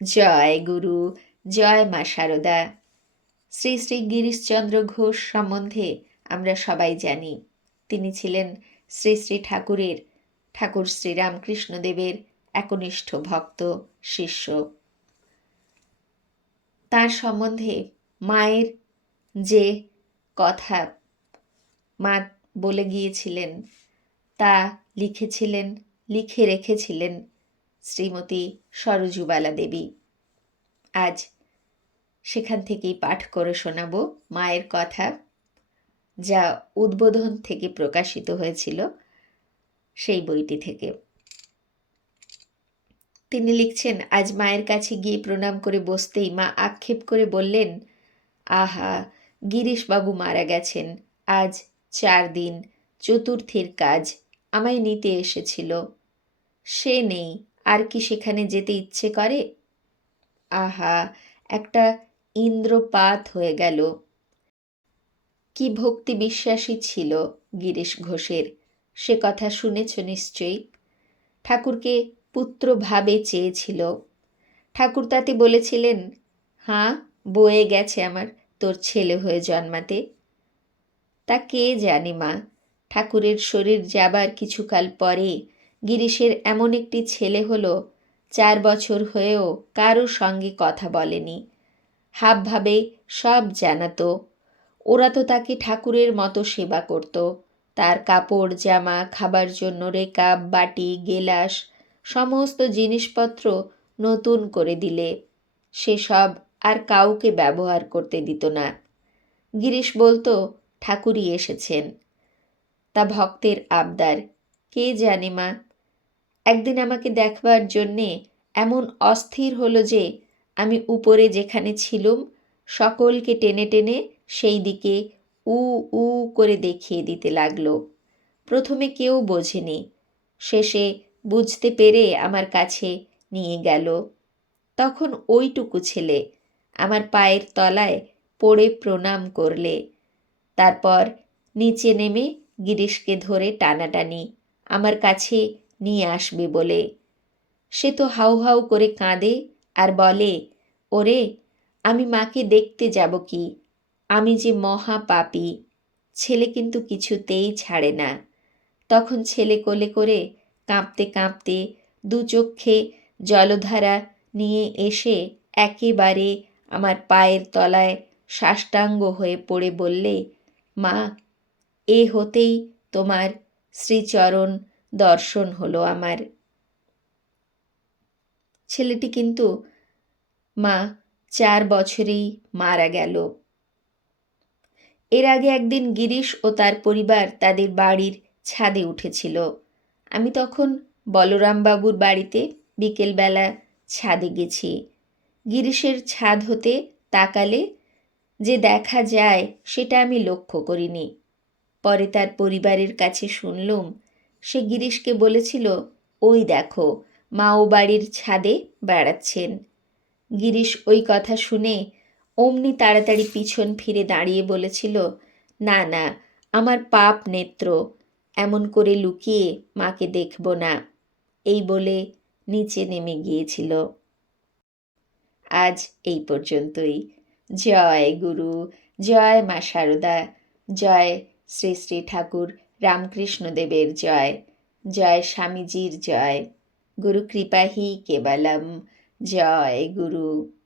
জয় গুরু, জয় মা শারদা শ্রী শ্রী গিরিশচন্দ্র ঘোষ সম্বন্ধে আমরা সবাই জানি। তিনি ছিলেন শ্রী শ্রী ঠাকুরের, ঠাকুর শ্রীরামকৃষ্ণদেবের একনিষ্ঠ ভক্ত, শিষ্য। তার সম্বন্ধে মায়ের যে কথা মা বলে গিয়েছিলেন, তা লিখেছিলেন, লিখে রেখেছিলেন শ্রীমতী সরজুবালা দেবী। আজ সেখান থেকেই পাঠ করে শোনাব মায়ের কথা, যা উদ্বোধন থেকে প্রকাশিত হয়েছিল সেই বইটি থেকে। তিনি লিখছেন, আজ মায়ের কাছে গিয়ে প্রণাম করে বসতেই মা আক্ষেপ করে বললেন, আহা, গিরিশবাবু মারা গেছেন। আজ চার দিন, চতুর্থীর কাজ আমায় নিতে এসেছিল। সে নেই আর কি সেখানে যেতে ইচ্ছে করে? আহা, একটা ইন্দ্রপাত হয়ে গেল। কি ভক্তি বিশ্বাসী ছিল গিরিশ ঘোষের, সে কথা শুনেছ নিশ্চয়ই? ঠাকুরকে পুত্রভাবে চেয়েছিল। ঠাকুর তাতে বলেছিলেন, হাঁ, বয়ে গেছে আমার তোর ছেলে হয়ে জন্মাতে। তা কে জানি মা, ঠাকুরের শরীর যাবার কিছুকাল পরে গিরিশের এমন একটি ছেলে হলো, চার বছর হয়েও কারও সঙ্গে কথা বলেনি। হাবভাবে সব জানাতো। ওরা তো তাকে ঠাকুরের মতো সেবা করত। তার কাপড়, জামা, খাবার জন্য রেকাব, বাটি, গেলাস, সমস্ত জিনিসপত্র নতুন করে দিলে। সেসব আর কাউকে ব্যবহার করতে দিত না। গিরিশ বলতো, ঠাকুরই এসেছেন। তা ভক্তের আবদার, কে জানে মা? একদিন আমাকে দেখবার জন্যে এমন অস্থির হলো যে আমি উপরে যেখানে ছিলুম, সকলকে টেনে টেনে সেই দিকে উ উ করে দেখিয়ে দিতে লাগল। প্রথমে কেউ বোঝেনি, শেষে বুঝতে পেরে আমার কাছে নিয়ে গেল। তখন ওইটুকু ছেলে আমার পায়ের তলায় পড়ে প্রণাম করলে, তারপর নিচে নেমে গিরিশকে ধরে টানাটানি, আমার কাছে নিয়ে আসবে বলে। সে তো হাউ হাউ করে কাঁদে আর বলে, ওরে, আমি মাকে দেখতে যাব কি? আমি যে মহা পাপি। ছেলে কিন্তু কিছুতেই ছাড়ে না তখন ছেলে কোলে করে কাঁপতে কাঁপতে দু চক্ষে জলধারা নিয়ে এসে একেবারে আমার পায়ের তলায় সাষ্টাঙ্গ হয়ে পড়ে বললে, মা, এ হতেই তোমার শ্রীচরণ দর্শন হলো আমার। ছেলেটি কিন্তু, মা, চার বছরেই মারা গেল। এর আগে একদিন গিরিশ ও তার পরিবার তাদের বাড়ির ছাদে উঠেছিল। আমি তখন বলরামবাবুর বাড়িতে বিকেলবেলা ছাদে গেছি। গিরিশের ছাদ হতে তাকালে যে দেখা যায় সেটা আমি লক্ষ্য করিনি। পরে তার পরিবারের কাছে শুনলুম সে গিরিশকে বলেছিল, ওই দেখো মা ও বাড়ির ছাদে বেড়াচ্ছেন। গিরিশ ওই কথা শুনে অমনি তাড়াতাড়ি পিছন ফিরে দাঁড়িয়ে বলেছিল, না না, আমার পাপ নেত্র, এমন করে লুকিয়ে মাকে দেখব না। এই বলে নিচে নেমে গিয়েছিল। আজ এই পর্যন্তই। জয় গুরু, জয় মা শারদা জয় শ্রী শ্রী ঠাকুর রামকৃষ্ণদেবের জয়। জয় স্বামীজির জয়। গুরু কৃপাহি কেবলম। জয় গুরু।